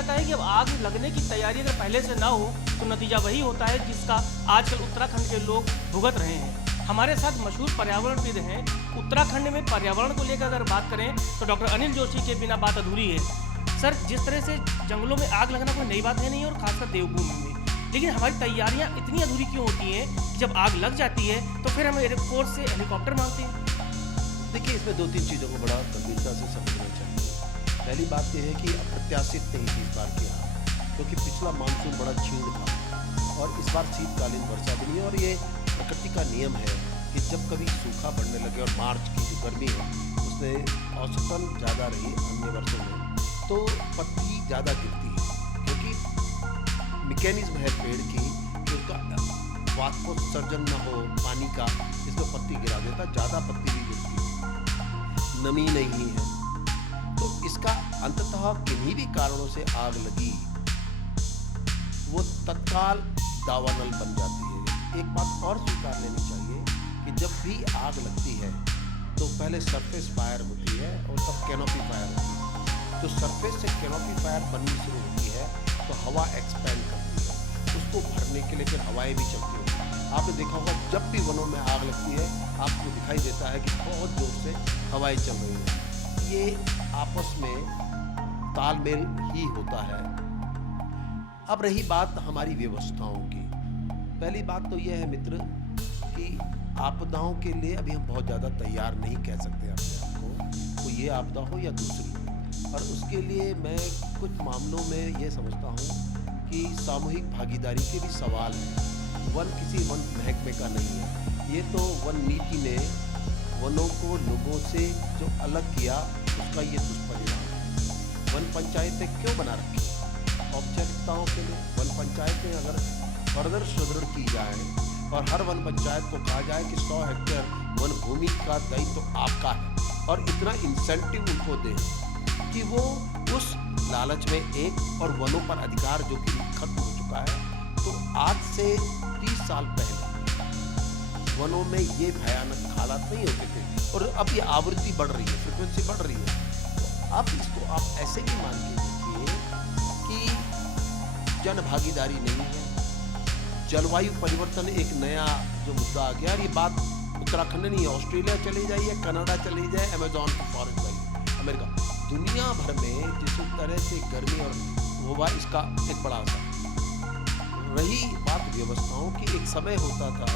जाता है कि अब आग लगने की तैयारी अगर पहले से ना हो तो नतीजा वही होता है जिसका आजकल उत्तराखंड के लोग भुगत रहे हैं। हमारे साथ मशहूर पर्यावरणविद हैं। उत्तराखंड में पर्यावरण को लेकर अगर बात करें तो डॉक्टर अनिल जोशी के बिना बात अधूरी है। सर, जिस तरह से जंगलों में आग लगना कोई नई बात है नहीं, और खासकर देवभूमि में, लेकिन हमारी तैयारियां इतनी अधूरी क्यों होती हैं कि जब आग लग जाती है तो फिर हम एयरफोर्स से हेलीकॉप्टर मांगते हैं? देखिए, इसमें 2-3 चीज़ों को बड़ा गंभीरता से समझना चाहिए। पहली बात यह है कि अप्रत्याशित नहीं थी इस बार की आग, क्योंकि पिछला मानसून बड़ा क्षीण था और इस बार शीतकालीन वर्षा भी नहीं है। और ये प्रकृति का नियम है कि जब कभी सूखा बढ़ने लगे और मार्च की जो गर्मी है उसमें औसतन ज़्यादा रही अन्य वर्षों में, तो पत्ती ज़्यादा गिरती है, क्योंकि मैकेनिज्म है पेड़ की कि उसका वाष्पोत्सर्जन न हो पानी का, इसमें पत्ती गिरा देता, ज़्यादा पत्ती भी गिरती है, नमी नहीं है। तो इसका अंततः किन्हीं भी कारणों से आग लगी, वो तत्काल दावानल बन जाती है। एक बात और स्वीकार लेनी चाहिए कि जब भी आग लगती है तो पहले सरफेस फायर होती है और तब कैनोपी फायर होती है। तो सरफेस से कैनोपी फायर बननी शुरू होती है तो हवा एक्सपैंड करती है, उसको भरने के लिए फिर हवाएं भी चलती होती हैं। आपने देखा होगा जब भी वनों में आग लगती है आपको दिखाई देता है कि बहुत जोर से हवाएं चल रही हैं। ये आपस में तालमेल ही होता है। अब रही बात हमारी व्यवस्थाओं की, पहली बात तो यह है मित्र कि आपदाओं के लिए अभी हम बहुत ज़्यादा तैयार नहीं कह सकते अपने आप को, तो ये आपदा हो या दूसरी। और उसके लिए मैं कुछ मामलों में ये समझता हूँ कि सामूहिक भागीदारी के भी सवाल हैं। वन किसी वन महकमे का नहीं है, ये तो वन नीति ने वनों को लोगों से जो अलग किया उसका ये दुष्परिणाम है। वन पंचायतें क्यों बना रखी? औपचारिकताओं के लिए। वन पंचायतें अगर फर्दर सुदृढ़ की जाए और हर वन पंचायत को कहा जाए कि 100 हेक्टेयर वन भूमि का दायित्व तो आपका है, और इतना इंसेंटिव उनको दें कि वो उस लालच में एक और वनों पर अधिकार जो कि खत्म हो चुका है। तो आज से 30 साल पहले वनों में ये भयानक हालात नहीं होते थे, और अब ये आवृत्ति बढ़ रही है, फ्रिक्वेंसी बढ़ रही है। तो अब इसको आप ऐसे भी मान के देखिए कि जन भागीदारी नहीं है। जलवायु परिवर्तन एक नया जो मुद्दा आ गया, और ये बात उत्तराखंड नहीं है, ऑस्ट्रेलिया चली जाइए, कनाडा चली जाए, अमेजॉन की फॉरेस्ट जाइए, अमेरिका, दुनिया भर में जिस तरह से गर्मी और वबा, इसका एक बड़ा असर। रही बात व्यवस्थाओं की, एक समय होता था,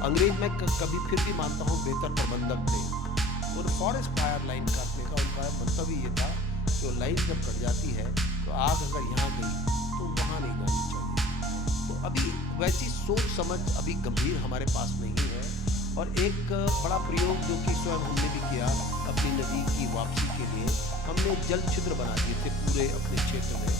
अंग्रेज में कभी फिर भी मानता हूँ बेहतर प्रबंधक थे, और फॉरेस्ट फायर लाइन काटने का उनका मंतव्य ये था कि वो लाइन जब कट जाती है तो आग अगर यहाँ गई तो वहाँ नहीं जानी चाहिए। तो अभी वैसी सोच समझ अभी गंभीर हमारे पास नहीं है। और एक बड़ा प्रयोग जो कि स्वयं हमने भी किया अपनी नदी की वापसी के लिए, हमने जल छिद्र बना दिए थे पूरे अपने क्षेत्र में,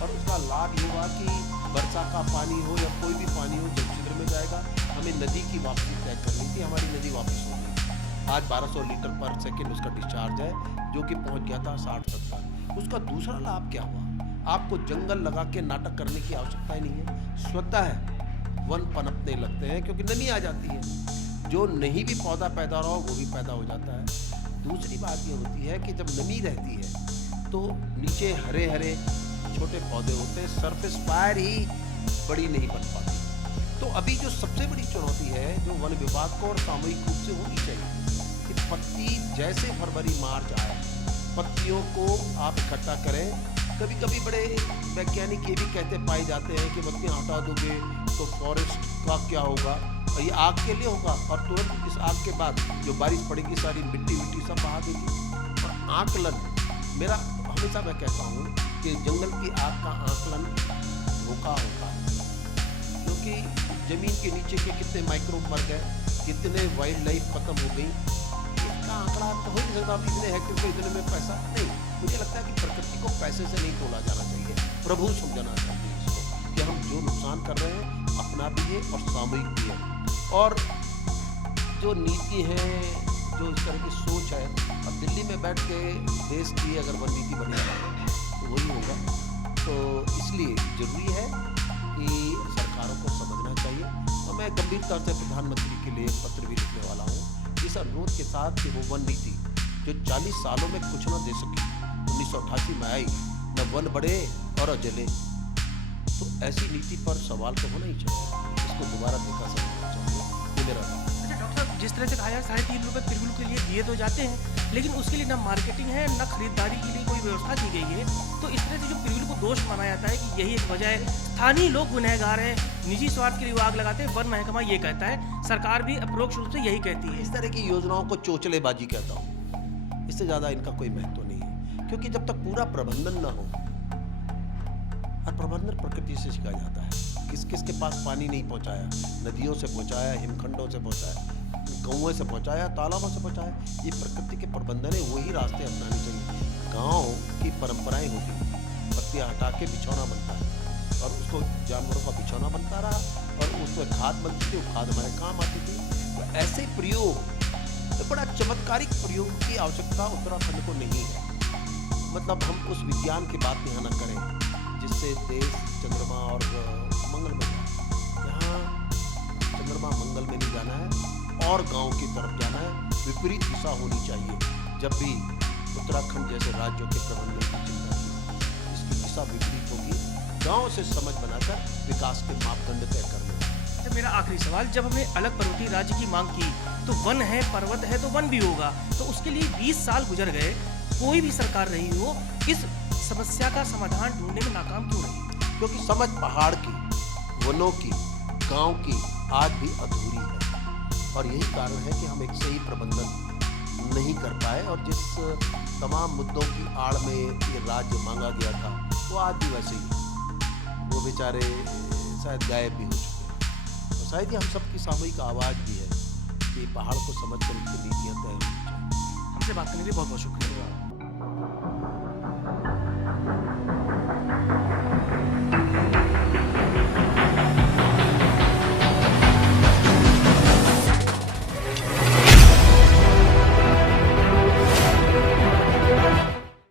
और उसका लाभ ये हुआ कि वर्षा का पानी हो या कोई भी पानी हो जल छिद्र में जाएगा। हमें नदी की वापसी तय करनी थी, हमारी नदी वापस हो गई। आज 1200 लीटर पर सेकेंड उसका डिस्चार्ज है, जो कि पहुंच गया था 60-70। उसका दूसरा लाभ क्या हुआ? आपको जंगल लगा के नाटक करने की आवश्यकता ही नहीं है, स्वतः है वन पनपने लगते हैं, क्योंकि नमी आ जाती है। जो नहीं भी पौधा पैदा रहा हो वो भी पैदा हो जाता है। दूसरी बात ये होती है कि जब नमी रहती है तो नीचे हरे हरे छोटे पौधे होते हैं, सरफेस फायर ही बड़ी नहीं बन पाती। तो अभी जो सबसे बड़ी चुनौती है जो वन विभाग को और सामूहिक रूप से होनी चाहिए कि पत्ती जैसे फरवरी मार्च आए, पत्तियों को आप इकट्ठा करें। कभी कभी बड़े वैज्ञानिक ये भी कहते पाए जाते हैं कि पत्तियाँ हटा दोगे तो फॉरेस्ट का क्या होगा, और ये आग के लिए होगा, और तुरंत इस आग के बाद जो बारिश पड़ेगी सारी मिट्टी सब बहा देगी। और आकलन, मेरा हमेशा मैं कहता हूँ कि जंगल की आग का आकलन धोखा होता है, क्योंकि जमीन के नीचे के कितने माइक्रोब मर गए, कितने वाइल्ड लाइफ खत्म हो गई, इसका आंकड़ा तो हो नहीं सकता। आप इतने हेक्टेयर पे इतने में पैसा नहीं। मुझे लगता है कि प्रकृति को पैसे से नहीं तोला जाना चाहिए, प्रभु समझना चाहिए इसको कि हम जो नुकसान कर रहे हैं अपना भी है और सामूहिक भी है। और जो नीति है, जो इस तरह की सोच है, अब दिल्ली में बैठ के देश की अगर वन नीति बनेगी तो वही होगा। तो इसलिए जरूरी है कि सरकारों को समझना चाहिए। और मैं गंभीरता से प्रधानमंत्री के लिए एक पत्र भी लिखने वाला हूँ इस अनुरोध के साथ कि वो वन नीति जो 40 सालों में कुछ न दे सकी, 1988 में आई, न वन बढ़े और जले। तो ऐसी नीति पर सवाल तो होना ही चाहिए, इसको दोबारा देखा समझना चाहिए, ये मेरा राय। अच्छा डॉक्टर साहब, जिस तरह से कहा यार 3.5 रुपये पिरगुल के लिए दिए तो जाते हैं, लेकिन उसके लिए ना मार्केटिंग है ना खरीदारी के लिए कोई व्यवस्था की गई है। तो इस तरह से जो पिरगुल को दोष माना जाता है कि यही एक वजह है, स्थानीय लोग गुनहगार हैं, निजी स्वार्थ के लिए वो आग लगाते हैं, वन महकमा ये कहता है, सरकार भी अप्रोक्ष रूप से यही कहती है। इस तरह की योजनाओं को चोचलेबाजी कहता हूँ, इससे ज़्यादा इनका कोई महत्व नहीं है, क्योंकि जब तक पूरा प्रबंधन न हो, और प्रबंधन प्रकृति से सीखा जाता है, किस किस के पास पानी नहीं पहुँचाया, नदियों से पहुँचाया, हिमखंडों से पहुँचाया, गाँवों से पहुँचाया, तालाबों से पहुँचाया, ये प्रकृति के प्रबंधन है, वही रास्ते अपनाने चाहिए। गाँव की परंपराएं होती हैं, पत्तियाँ हटा के बिछौना बनता है और उसको जानवरों का बिछौना बनता रहा और उसमें खाद बनती थी, वो खाद हमारे काम आती थी। तो ऐसे प्रयोग, तो बड़ा चमत्कारिक प्रयोग की आवश्यकता उत्तराखंड को नहीं है। मतलब हम उस विज्ञान की बात यहाँ न करें जिससे देश चंद्रमा और मंगल में जाए। यहाँ चंद्रमा मंगल में नहीं जाना है और गांव की तरफ जाना है, विपरीत दिशा होनी चाहिए। जब भी उत्तराखंड जैसे राज्यों के प्रबंधन की चिंता की, इसकी दिशा विपरीत होगी, गांव से समझ बनाकर विकास के मापदंड तय करने। तो मेरा आखिरी सवाल, जब हमने अलग पर्वतीय राज्य की मांग की तो वन है, पर्वत है तो वन भी होगा, तो उसके लिए 20 साल गुजर गए, कोई भी सरकार रही हो, इस समस्या का समाधान ढूंढने में नाकाम क्यों रही? क्योंकि समझ पहाड़ की, वनों की, गांव की आज भी अधूरी है और यही कारण है कि हम एक सही प्रबंधन नहीं कर पाए और जिस तमाम मुद्दों की आड़ में ये राज्य मांगा गया था वो आज भी वैसे ही है। वो बेचारे शायद गायब भी हो चुके हैं। तो शायद ये हम सबकी सामूहिक आवाज़ भी है कि पहाड़ को समझ कर उनकी नीतियाँ तय होनी चाहिए। हमसे बात करने के लिए बहुत बहुत शुक्रिया।